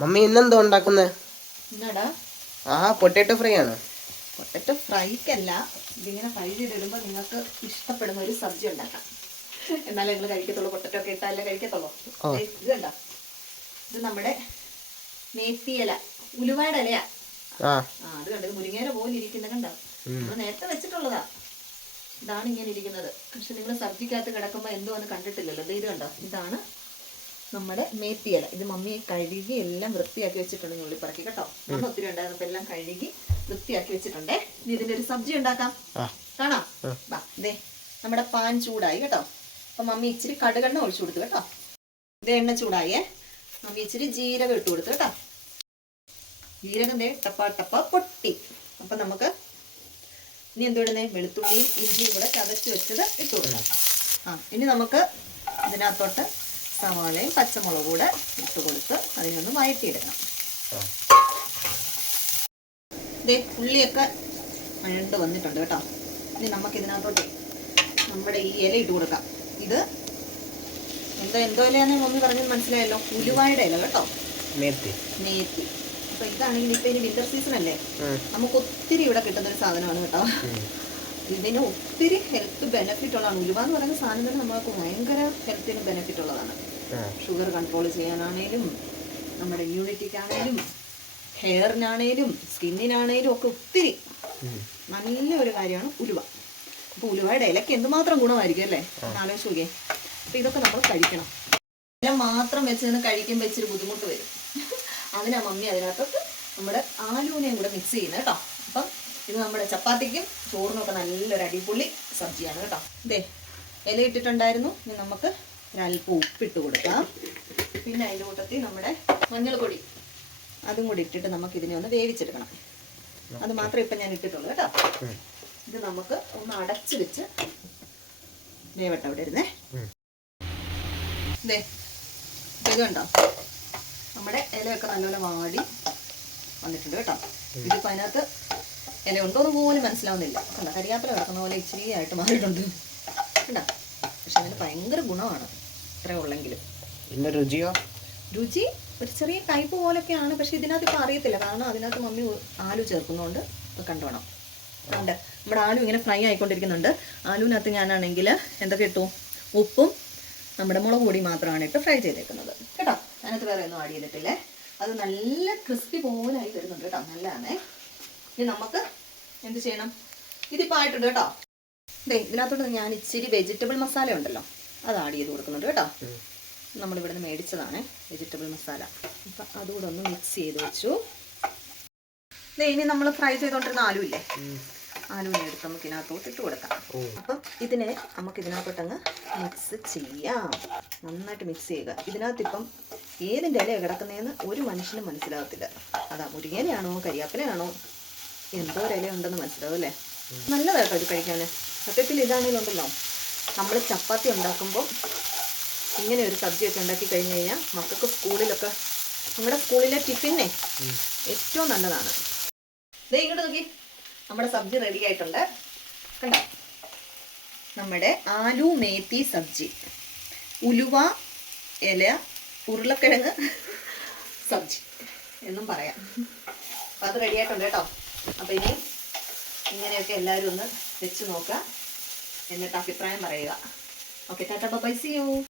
Mummy ഇന്നെന്തോ ഉണ്ടാക്കുന്നത് ആ പൊട്ടേറ്റോ ഫ്രൈ ആണ് പൊട്ടറ്റോ ഫ്രൈക്കല്ല. ഇതിങ്ങനെ ഫ്രൈ ചെയ്തിടുമ്പോൾ നിങ്ങൾക്ക് ഇഷ്ടപ്പെടുന്ന ഒരു സബ്ജി ഉണ്ടാക്കാം. എന്നാലേ നിങ്ങൾ കഴിക്കത്തുള്ളൂ. പൊട്ടറ്റോ ഒക്കെ ഇട്ടാലേ കഴിക്കത്തുള്ളൂ. ഇത് കണ്ടോ? ഇത് നമ്മുടെ മേത്തിയില ഉലുവയുടെ ഇലയാ. ആ. അത് കണ്ടത് മുരിങ്ങയില പോലെ ഇരിക്കുന്ന കണ്ടോ? നമ്മൾ നേരത്തെ വെച്ചിട്ടുള്ളതാ. ഇതാണ് ഇങ്ങനെ ഇരിക്കുന്നത്. പക്ഷെ നിങ്ങൾ സബ്ജിക്കകത്ത് കിടക്കുമ്പോൾ എന്തോ ഒന്ന് കണ്ടിട്ടില്ലല്ലോ. ഇത് കണ്ടോ? ഇതാണ് നമ്മുടെ മേത്തിയില ഇത് മമ്മി കഴുകി എല്ലാം വൃത്തിയാക്കി വെച്ചിട്ടുണ്ട് ഉള്ളി പറക്കി കേട്ടോ അമ്മ ഒത്തിരി ഉണ്ടായിരുന്നു എല്ലാം കഴുകി വൃത്തിയാക്കി വെച്ചിട്ടുണ്ടേ. ഇനി ഇതിന്റെ ഒരു സബ്ജി ഉണ്ടാക്കാം. കാണാം? വാ ദേ നമ്മുടെ പാൻ ചൂടായി കേട്ടോ? അപ്പൊ മമ്മി ഇച്ചിരി കടുകെണ്ണ ഒഴിച്ചു കൊടുത്തു കേട്ടോ? ഇത് എണ്ണ ചൂടായേ മമ്മി ഇച്ചിരി ജീരകം ഇട്ട് കൊടുത്തു കേട്ടോ? ജീരകം ദേ ടപ്പ ടപ്പ പൊട്ടി. അപ്പൊ നമുക്ക് ഇനി എന്തുവിടുന്നേ വെളുത്തുള്ളിയും ഇഞ്ചിയും കൂടെ ചതച്ച് വെച്ചത് ഇട്ടു കൊടുക്കാം. ആ ഇനി നമുക്ക് ഇതിനകത്തോട്ട് സവാളയും പച്ചമുളകും കൂടെ ഇട്ട് കൊടുത്ത് അതിനൊന്ന് വഴറ്റിയെടുക്കണം. ദേ ഉള്ളിയൊക്കെ അഴണ്ട് വന്നിട്ടുണ്ട് കേട്ടോ. ഇനി നമുക്ക് ഇതിനകത്തോട്ട് നമ്മുടെ ഈ ഇല ഇട്ട് കൊടുക്കാം. ഇത് എന്തോ എന്തോ ഇലയാന്ന് മമ്മി പറഞ്ഞത് മനസ്സിലായല്ലോ. ഉലുവായുടെ ഇല കേട്ടോ. മേത്തി. മേത്തി. അപ്പൊ ഇതാണെങ്കിൽ ഇപ്പൊ ഇനി വിന്റർ സീസൺ അല്ലേ? നമുക്ക് ഒത്തിരി ഇവിടെ കിട്ടുന്ന ഒരു സാധനമാണ് കേട്ടോ. ഇതിന് ഒത്തിരി ഹെൽത്ത് ബെനിഫിറ്റ് ഉള്ളതാണ്. ഉലുവ എന്ന് പറയുന്ന സാധനം തന്നെ നമുക്ക് ഭയങ്കര ഹെൽത്തിന് ബെനിഫിറ്റ് ഉള്ളതാണ്. ഷുഗർ കൺട്രോൾ ചെയ്യാനാണേലും നമ്മുടെ ഇമ്മ്യൂണിറ്റിക്കാണേലും ഹെയറിനാണേലും സ്കിന്നിനാണേലും ഒക്കെ ഒത്തിരി. നല്ല ഒരു കാര്യമാണ് ഉലുവ. അപ്പോൾ ഉലുവയുടെ ഇലയ്ക്ക് എന്തുമാത്രം ഗുണമായിരിക്കും അല്ലേ? ആലോചിച്ച് നോക്കിയേ. അപ്പോൾ ഇതൊക്കെ നമ്മൾ കഴിക്കണം. ഇല മാത്രം വെച്ച് നിന്ന് കഴിക്കുമ്പോൾ ഇച്ചിരി ബുദ്ധിമുട്ട് വരും. അതിനാ മമ്മി അതിനകത്തോട്ട് നമ്മുടെ ആലൂനയും കൂടെ മിക്സ് ചെയ്യുന്നത് കേട്ടോ. അപ്പം ഇത് നമ്മുടെ ചപ്പാത്തിക്കും ചോറിനൊക്കെ നല്ലൊരു അടിപൊളി സബ്ജിയാണ് കേട്ടോ. ഇതേ ഇല ഇട്ടിട്ടുണ്ടായിരുന്നു. ഇനി നമുക്ക് ഒരല്പം ഉപ്പിട്ട് കൊടുക്കാം. പിന്നെ അതിന്റെ കൂട്ടത്തിൽ നമ്മുടെ മഞ്ഞൾപ്പൊടി. അതും കൂടി ഇട്ടിട്ട് നമുക്ക് ഇതിനെ ഒന്ന് വേവിച്ചെടുക്കണം. അത് മാത്രമേ ഇപ്പം ഞാൻ ഇട്ടിട്ടുള്ളൂ കേട്ടോ. ഇത് നമുക്ക് ഒന്ന് അടച്ച് വെച്ച് വേവട്ടെ അവിടെ ഇരുന്നേ. ഇതേ ഇതുണ്ടോ നമ്മുടെ ഇലയൊക്കെ നല്ലപോലെ വാടി വന്നിട്ടുണ്ട് കേട്ടോ. ഇതിപ്പോൾ അതിനകത്ത് ഇല ഉണ്ടോ എന്ന് പോലും മനസ്സിലാവുന്നില്ല. കണ്ടോ? കരിയാപ്പില കിടക്കുന്ന പോലെ ഇച്ചിരി ആയിട്ട് മാറിയിട്ടുണ്ട്. കണ്ടോ? പക്ഷെ അതിന് ഭയങ്കര ഗുണമാണ്. ഇത്ര ഉള്ളെങ്കിലും. പിന്നെ രുചിയോ? രുചി ഒരു ചെറിയ കയ്പ് പോലൊക്കെയാണ്. പക്ഷെ ഇതിനകത്ത് ഇപ്പം അറിയത്തില്ല. കാരണം അതിനകത്ത് മമ്മി ആലു ചേർക്കുന്നതുകൊണ്ട് ഇപ്പം കണ്ടോണം. ഉണ്ട് നമ്മുടെ ആലു ഇങ്ങനെ ഫ്രൈ ആയിക്കൊണ്ടിരിക്കുന്നുണ്ട്. ആലുവിനകത്ത് ഞാനാണെങ്കിൽ എന്തൊക്കെ ഇട്ടു? ഉപ്പും നമ്മുടെ മുളക് പൊടി മാത്രമാണ് ഇട്ട് ഫ്രൈ ചെയ്തേക്കുന്നത്. കേട്ടോ? അതിനകത്ത് വേറെ ഒന്നും ആഡ് ചെയ്തിട്ടില്ലേ? അത് നല്ല ക്രിസ്പി പോലായി വരുന്നുണ്ട് കേട്ടോ. നല്ലതാണേ. ഇനി നമുക്ക് എന്ത് ചെയ്യണം? ഇതിപ്പോൾ ആയിട്ടുണ്ട് കേട്ടോ. ദേ ഇതിനകത്തോട്ട് ഞാൻ ഇച്ചിരി വെജിറ്റബിൾ മസാല ഉണ്ടല്ലോ. അത് ആഡ് ചെയ്ത് കൊടുക്കുന്നുണ്ട് കേട്ടോ. നമ്മൾ നമ്മളിവിടെ നിന്ന് മേടിച്ചതാണ് വെജിറ്റബിൾ മസാല അപ്പം അതുകൂടെ ഒന്ന് മിക്സ് ചെയ്ത് വെച്ചു. ദേ ഇനി നമ്മൾ ഫ്രൈ ചെയ്തുകൊണ്ടിരുന്ന ആലു ഇല്ലേ. ആലുവിനെ എടുത്ത് നമുക്ക് ഇതിനകത്തോട്ട് ഇട്ട് കൊടുക്കാം. അപ്പം ഇതിനെ നമുക്ക് ഇതിനകത്തോട്ടങ്ങ് മിക്സ് ചെയ്യാം. നന്നായിട്ട് മിക്സ് ചെയ്യുക. ഇതിനകത്ത് ഇപ്പം ഏതിന്റെ ഇല കിടക്കുന്നതെന്ന് ഒരു മനുഷ്യനും മനസ്സിലാകത്തില്ല അതാ മുരിങ്ങനെയാണോ കരിയാപ്പിലയാണോ എന്തോ ഒരു ഇല ഉണ്ടെന്ന് മനസ്സിലാവും അല്ലേ? നല്ലതായിട്ടോ ഇത് കഴിക്കാൻ സത്യത്തിൽ ഇതാണെങ്കിലും ഉണ്ടല്ലോ നമ്മൾ ചപ്പാത്തി ഉണ്ടാക്കുമ്പോൾ ഇങ്ങനെ ഒരു സബ്ജിയൊക്കെ ഉണ്ടാക്കി കഴിഞ്ഞ് കഴിഞ്ഞാൽ മക്കൾക്ക് സ്കൂളിലൊക്കെ നിങ്ങളുടെ സ്കൂളിലെ ടിഫിനെ ഏറ്റവും നല്ലതാണ്. ദേ ഇങ്ങോട്ട് നോക്കി. നമ്മുടെ സബ്ജി റെഡി ആയിട്ടുണ്ട്. കണ്ടോ? നമ്മുടെ ആലു മേത്തി സബ്ജി. ഉലുവ ഇല ഉരുളക്കിഴങ്ങ് സബ്ജി എന്നും പറയാം. അപ്പം അത് റെഡിയായിട്ടുണ്ട് കേട്ടോ. അപ്പം ഇനി ഇങ്ങനെയൊക്കെ എല്ലാവരും ഒന്ന് വെച്ച് നോക്കുക. എന്നിട്ട് അഭിപ്രായം പറയുക. Okay tata bye see you